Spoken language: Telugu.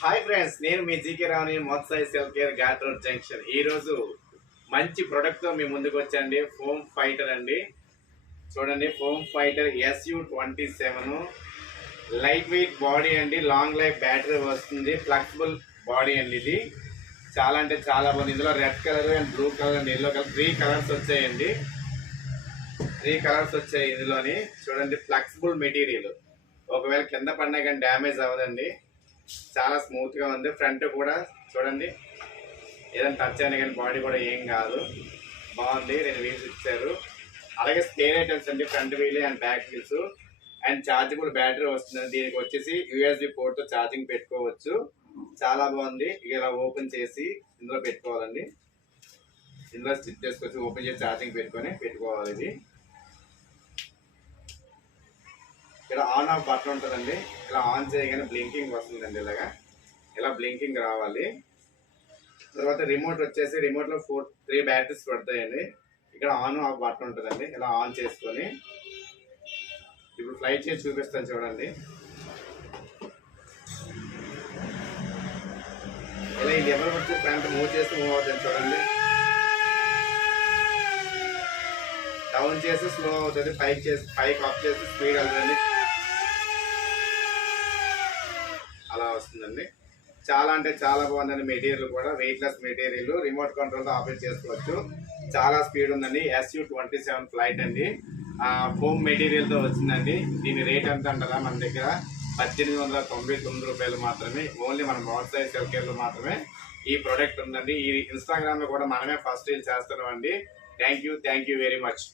హాయ్ ఫ్రెండ్స్, నేను మీ జీకే రావుని మొత్సాయి self care ghat road junction. ఈ రోజు మంచి ప్రొడక్ట్ తో మీ ముందుకు వచ్చండి. ఫోమ్ ఫైటర్ అండి. చూడండి, foam fighter SU27 light weight body అండి. లాంగ్ లైఫ్ బ్యాటరీ వస్తుంది. ఫ్లెక్సిబుల్ బాడీ అండి. ఇది చాలా అంటే చాలా బాగుంది. ఇందులో red colour and blue colour and yellow colour 3 colours వచ్చాయండి. 3 కలర్స్ వచ్చాయి ఇందులోని. చూడండి, ఫ్లెక్సిబుల్ మెటీరియల్. ఒకవేళ కింద పడినా కానీ డ్యామేజ్ అవ్వదండి. చాలా స్మూత్ గా ఉంది. ఫ్రంట్ కూడా చూడండి, ఏదైనా టచ్ అయినా కానీ బాడీ కూడా ఏం కాదు. బాగుంది. 2 వీల్స్ ఇచ్చారు. అలాగే స్పేర్ ఐటమ్స్ అండి. Front wheel and back wheels and chargeable battery వస్తుంది. దీనికి వచ్చేసి USB పోర్ట్ తో ఛార్జింగ్ పెట్టుకోవచ్చు. చాలా బాగుంది. ఇలా ఓపెన్ చేసి ఇందులో పెట్టుకోవాలండి. ఇందులో స్టిచ్ చేసుకోవచ్చు. ఓపెన్ చేసి ఛార్జింగ్ పెట్టుకోవాలి. ఇది ఇక్కడ ఆన్ ఆఫ్ బటన్ ఉంటుందండి. ఇలా ఆన్ చేయగానే బ్లింకింగ్ వస్తుందండి. ఇలా బ్లింకింగ్ రావాలి. తర్వాత రిమోట్ వచ్చేసి రిమోట్ లో 3 బ్యాటరీస్ పడతాయండి. ఇక్కడ ఆన్ ఆఫ్ బటన్ ఉంటుందండి. ఇలా ఆన్ చేసుకొని ఇప్పుడు ఫ్లై చేసి చూపిస్తాను చూడండి. ఇలా ఇది ఎవరు వచ్చి ఫ్రంట్ మూవ్ చేసి మూవ్ అవుతుంది చూడండి. డౌన్ చేసి స్లో అవుతుంది. పైకి ఆఫ్ చేసి స్పీడ్ అవుతుంది. అలా వస్తుందండి. చాలా అంటే చాలా బాగుందండి. మెటీరియల్ కూడా weight less material. Remote control తో ఆపరేట్ చేసుకోవచ్చు. చాలా స్పీడ్ ఉందండి. SU27 ఫ్లైట్ అండి. ఫోమ్ మెటీరియల్ తో వచ్చిందండి. దీని రేట్ ఎంత అంటారా, మన దగ్గర 1899 రూపాయలు మాత్రమే. ఓన్లీ మన మొత్సాయి సెల్ఫ్ కేర్ లో మాత్రమే ఈ ప్రోడక్ట్ ఉందండి. ఈ ఇన్స్టాగ్రామ్ లో కూడా మనమే ఫస్ట్ రీల్ చేస్తున్నాం అండి. Thank you very much.